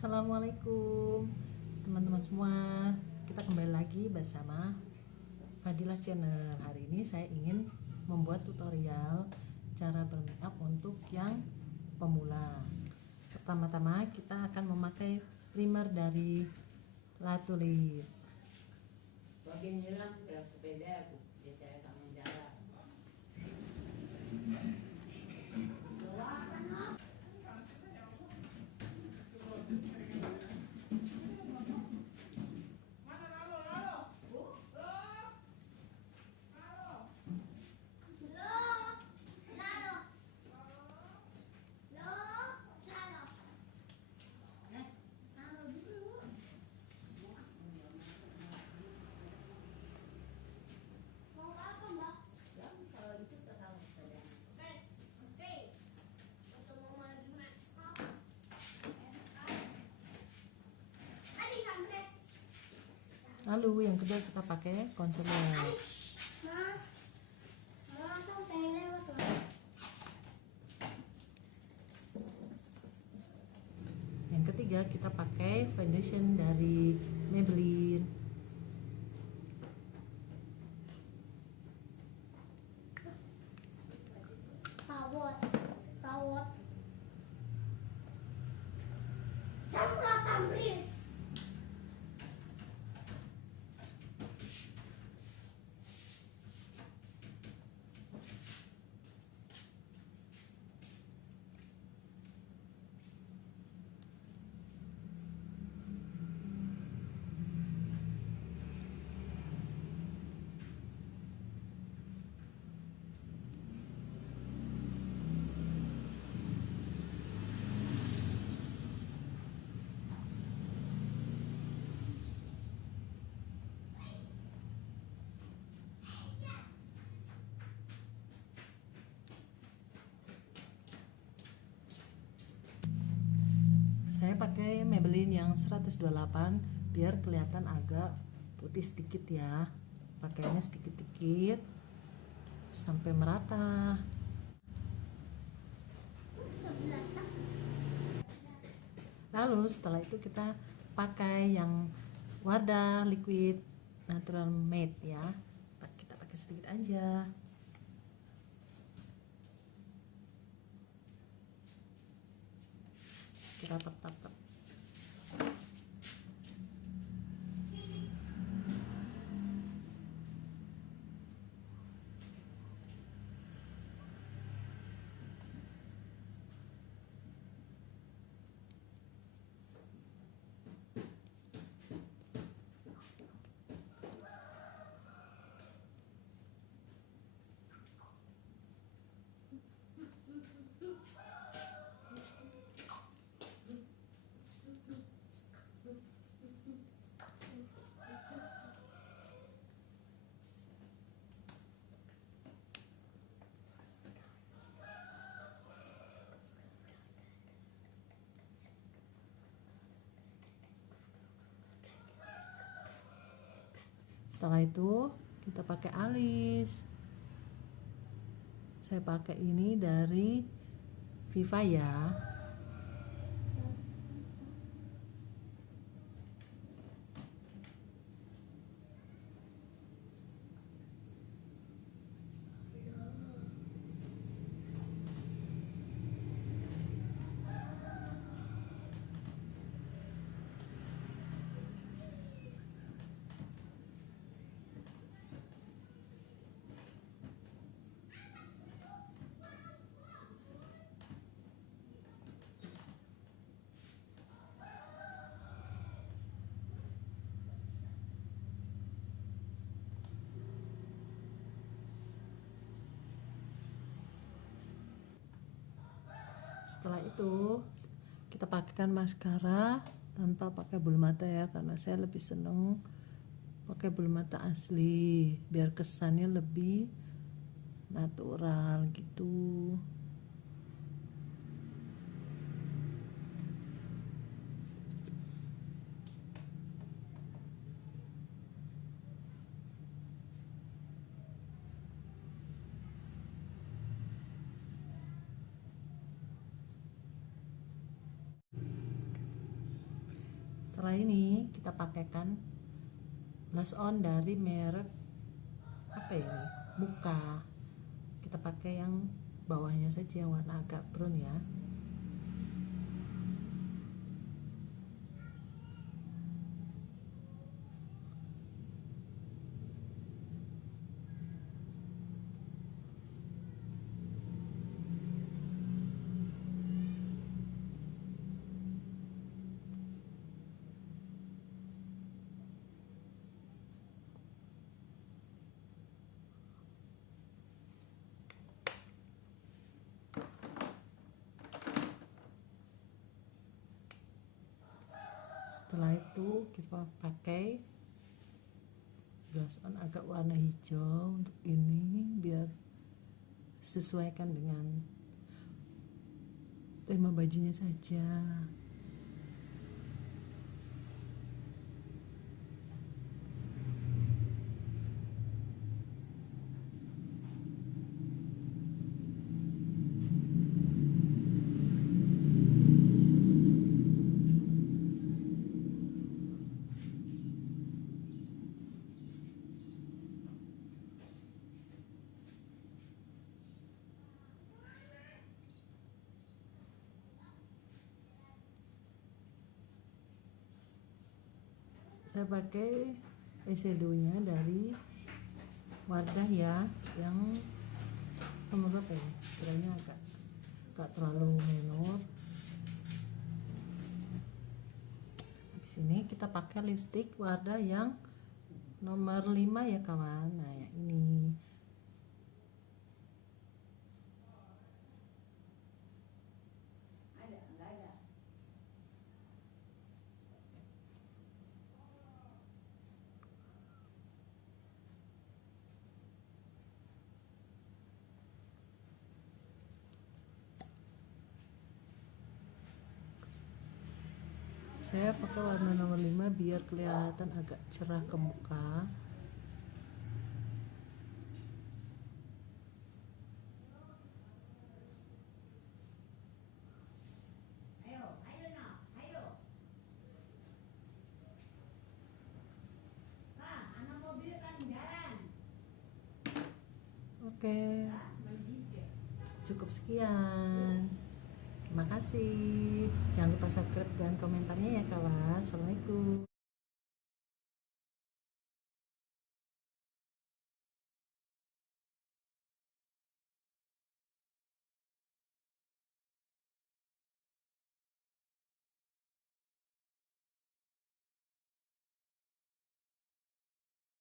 Assalamualaikum teman-teman semua. Kita kembali lagi bersama Fadilah Channel. Hari ini saya ingin membuat tutorial cara bermakeup untuk yang pemula. Pertama-tama kita akan memakai primer dari La Tulip. Bagian hilang sepeda aku, dia saya kamu jalan. Lalu yang kedua kita pakai concealer. Yang ketiga kita pakai foundation dari Maybelline. Tawot. Semprotan bris. Saya pakai Maybelline yang 128 biar kelihatan agak putih sedikit ya. Pakainya sedikit-sedikit sampai merata. Lalu setelah itu kita pakai yang Wardah liquid natural matte ya. Kita pakai sedikit aja. Kita tap. Setelah itu kita pakai alis. Saya pakai ini dari Viva ya. Setelah itu kita pakaikan maskara tanpa pakai bulu mata ya, karena saya lebih seneng pakai bulu mata asli biar kesannya lebih natural gitu. Setelah ini kita pakaikan blush on dari merek apa ini, Muka. Kita pakai yang bawahnya saja, warna agak brown ya. Setelah itu kita pakai blush on agak warna hijau untuk ini, biar sesuaikan dengan tema bajunya saja. Saya pakai eyeshadownya dari Wardah ya, yang nomor berapa ya, kiranya agak terlalu menor. Habis ini kita pakai lipstick Wardah yang nomor 5 ya kawan. Nah ya ini. Saya pakai warna nomor 5 biar kelihatan agak cerah ke muka. Oke, cukup sekian. Terima kasih. Jangan lupa subscribe dan komentarnya ya kawan. Assalamualaikum.